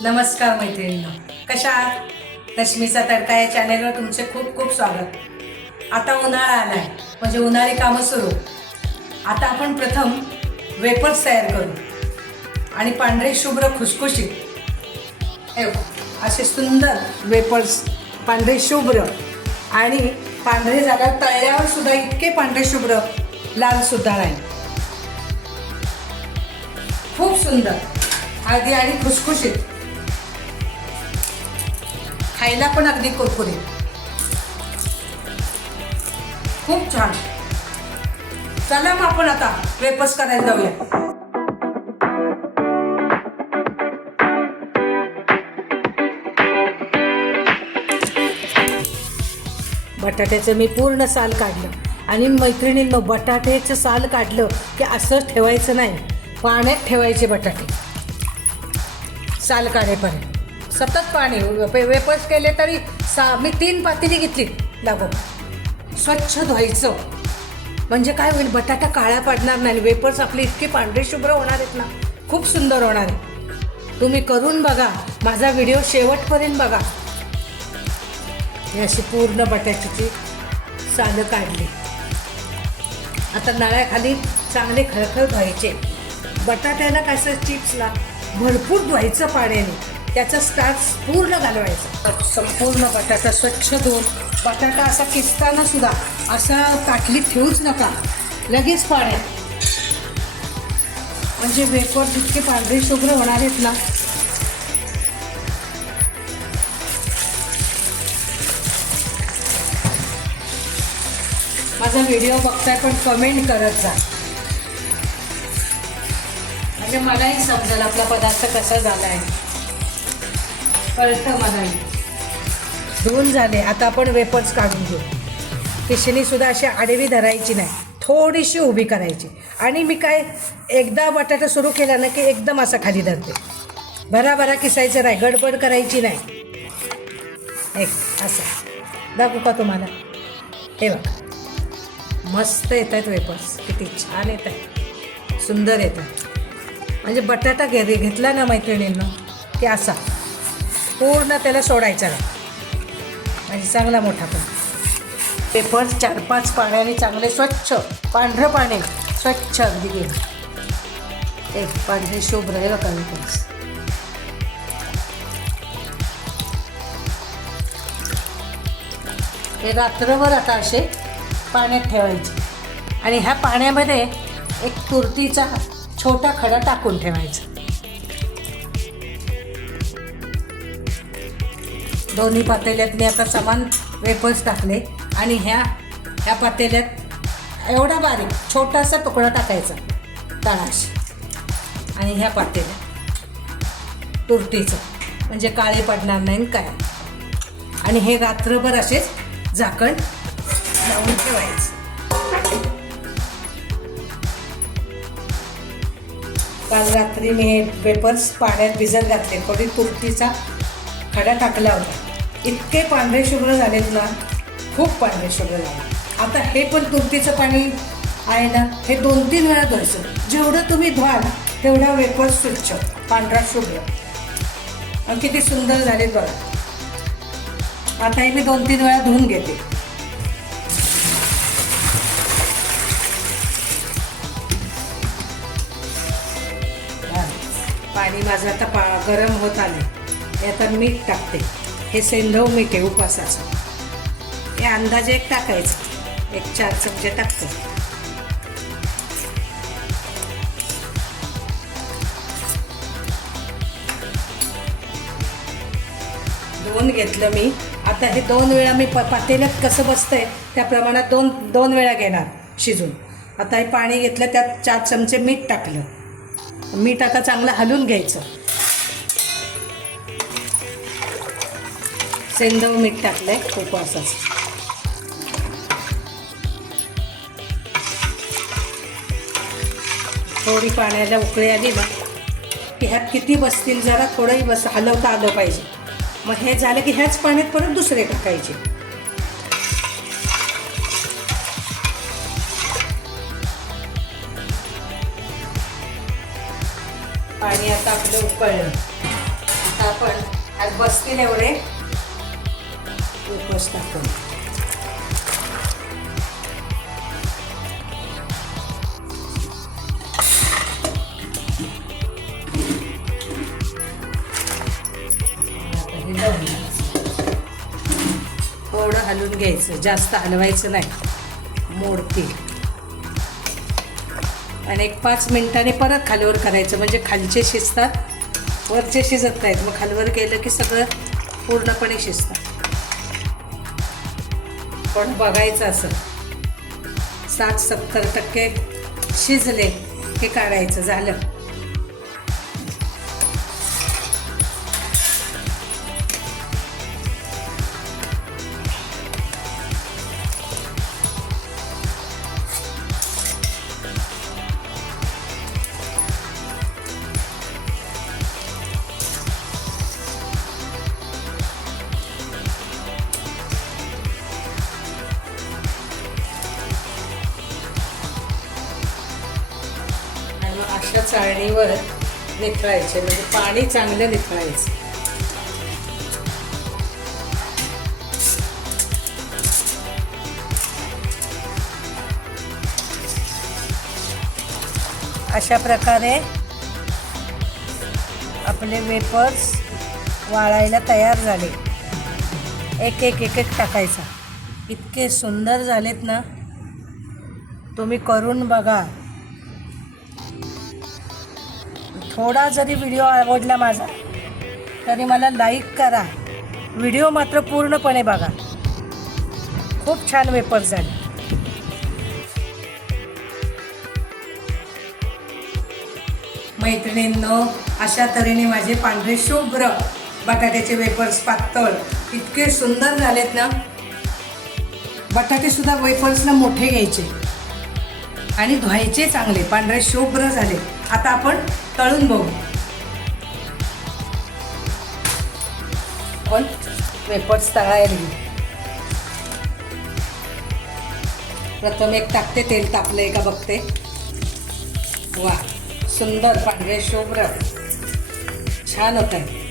नमस्कार मैत्रिणींनो. कशा आहात? रश्मीचा तडका या चॅनेलवर तुमचे खूप खूप स्वागत. आता उन्हाळा आलाय म्हणजे उन्हाळी कामं सुरू. आता आपण प्रथम वेपर्स तयार करू. आणि पांढरे शुभ्र खुसखुशीत. हे असे सुंदर वेपर्स पांढरे शुभ्र आणि पांढरे झाल्यावर तळल्यावर सुद्धा इतके पांढरे शुभ्र लाल सुद्धा नाही. खूप सुंदर आधी आणि खुसखुशीत. खायला पण अगदी कुरकुरीत. खूप छान. चला मग आपण आता वेपर्स करायला जाऊया. बटाट्याचं मी पूर्ण साल काढलं आणि मैत्रिणींनो बटाट्याचं साल काढलं की असंच ठेवायचं नाही. पाण्यात ठेवायचे बटाटे. साल काढेपर्यंत. सतत पाणी वे- वेपर्स केले तरी सा मी तीन पातेली घेतली लागो स्वच्छ धुवायचं. म्हणजे काय होईल बटाटा काळा पडणार नाही वेपर्स आपले इतके पांढरे शुभ्र होणार आहेत ना खूप सुंदर होणार आहे तुम्ही करून बघा माझा व्हिडिओ शेवटपर्यंत बघा. अशी पूर्ण बटाट्याची सालं काढली. आता नळ्याखाली चांगले खळखळ धुवायचे. बटाट्याला कसं चिप्सला भरपूर धुवायचं पाण्याने. त्याचं स्टार्च पूर्ण घालवायचं. संपूर्ण बटाटा स्वच्छ धुवून बटाटा असा किसताना सुद्धा असा ताटलीत ठेवूच नका. लगेच पाण्यात म्हणजे वेपर जितके पांढरे शुभ्र होणार आहेत ना माझा व्हिडिओ बघताय पण कमेंट करत जा. म्हणजे मलाही समजेल आपला पदार्थ कसा झाला आहे कळतं मलाही धुवून झाले. आता आपण वेपर्स काढून घेऊ. पिशणी सुद्धा अशी आडवी धरायची नाही. थोडीशी उभी करायची. आणि मी काय एकदा बटाटा सुरू केला ना की एकदम असा खाली धरते. भराभरा किसायचं नाही. गडबड करायची नाही. एक असं. दाखवू का तुम्हाला? हे बघा. मस्त येत आहेत वेपर्स किती छान येत आहेत सुंदर येत आहेत म्हणजे बटाटा घे घेतला ना मैत्रिणींना की असा. पूर्ण त्याला सोडायचा नाही. म्हणजे चांगला मोठा पण. पेपर चार पाच पाण्याने चांगले स्वच्छ पांढरं पाणी. स्वच्छ अगदी गेलं एक पांढरे शुभ्र आहे बघा वेपर्स हे रात्रभर आता असे पाण्यात ठेवायचे. आणि ह्या पाण्यामध्ये एक तुरतीचा छोटा खडा टाकून ठेवायचा. दोन्ही पातेल्यात मी आता समान वेपर्स टाकले आणि ह्या ह्या पातेल्यात एवढा बारीक छोटासा तुकडा टाकायचा तळाशी. आणि ह्या पातेल्यात तुरटीचं म्हणजे काळे पडणार नाही काय. आणि हे रात्रभर असेच झाकण लावून ठेवायचं. काल रात्री मी हे पेपर्स पाण्यात भिजत घातले थोडी तुरटीचा खडा टाकला होता. इतके पांढरे शुभ्र झालेत ना खूप पांढरे शुभ्र झाले. आता हे पण तुरटीचं पाणी आहे ना हे दोन तीन वेळा धुवायचं. जेवढं तुम्ही धुवाल तेवढा वेपर स्वच्छ पांढरा शुभ्र. आणि किती सुंदर झाले बघा. आता हे मी दोन तीन वेळा धुवून घेते. पाणी माझं आता पा गरम होत आले. हे आता मीठ टाकते. हे सेंधव मीठ आहे उपासाचं हे अंदाजे एक टाकायचं. एक चार चमचे टाकतो. दोन घेतलं मी. आता हे दोन वेळा मी प पातेल्यात कसं बसतंय त्या प्रमाणात दोन दोन वेळा घेणार शिजून. आता हे पाणी घेतलं त्यात चार चमचे मीठ टाकलं. मीठ आता चांगलं हलून घ्यायचं. सेंदव मीठ टाकलं आहे उपवासाचं थोडी पाण्याला उकळी आली ना की ह्यात किती बसतील जरा थोडंही बस हलवता आलं पाहिजे. मग हे झालं की ह्याच पाण्यात परत दुसरे टाकायचे. पाणी आता आपलं उकळलं. आता आता आपण आज बसतील एवढे. वेपर्स टाकून थोडं हलवून घ्यायचं जास्त हलवायचं नाही. मोडतील आणि एक पाच मिनिटांनी परत खालीवर करायचं म्हणजे खालचे शिजतात वरचे शिजत नाहीत. मग खालीवर गेलं की सगळं पूर्णपणे शिजतात पण बघायचं असं. साठ सत्तर टक्के शिजले हे काढायचं झालं. चाळणीवर निथळायचे म्हणजे पाणी चांगलं निथळायचं अशा प्रकारे आपले वेपर्स वाळायला तयार झाले. एक एक एक एक टाकायचा. इतके सुंदर झालेत ना. तुम्ही करून बघा. थोडा जरी व्हिडिओ आवडला माझा तरी मला लाईक करा. व्हिडिओ मात्र पूर्णपणे बघा. खूप छान वेपर्स झाले. मैत्रिणींनो अशा तऱ्हेने माझे पांढरे शुभ्र बटाट्याचे वेफर्स पातळ. इतके सुंदर झालेत ना. बटाटेसुद्धा वेफर्सला मोठे घ्यायचे. आणि धुवायचे चांगले. पांढरे शुभ्र झाले. आता आपण तळून बघू. आपण वेपर्स तळायला प्रथम एक टाकते तेल तापले का बघते. वा सुंदर पांढरे शुभ्र. छान होत आहे.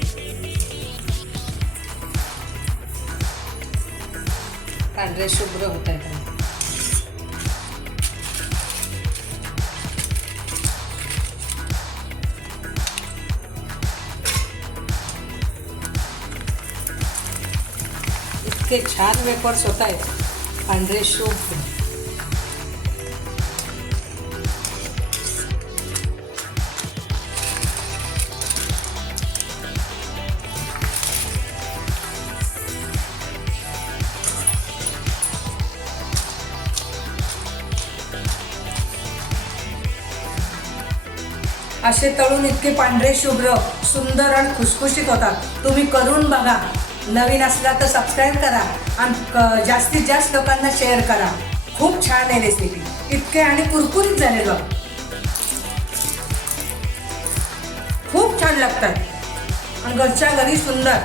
पांढरे शुभ्र होत आहे. इतके छान वेपर्स होत आहेत. पांढरे शुभ. असे तळून इतके पांढरे शुभ्र सुंदर आणि खुसखुशीत होतात. तुम्ही करून बघा. नवीन असला तर सबस्क्राईब करा आणि जास्तीत जास्त लोकांना शेअर करा. खूप छान आहे रेसिपी इतके आणि कुरकुरीत झाले बघ. खूप छान लागतात. आणि घरच्या घरी सुंदर.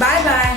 Bye bye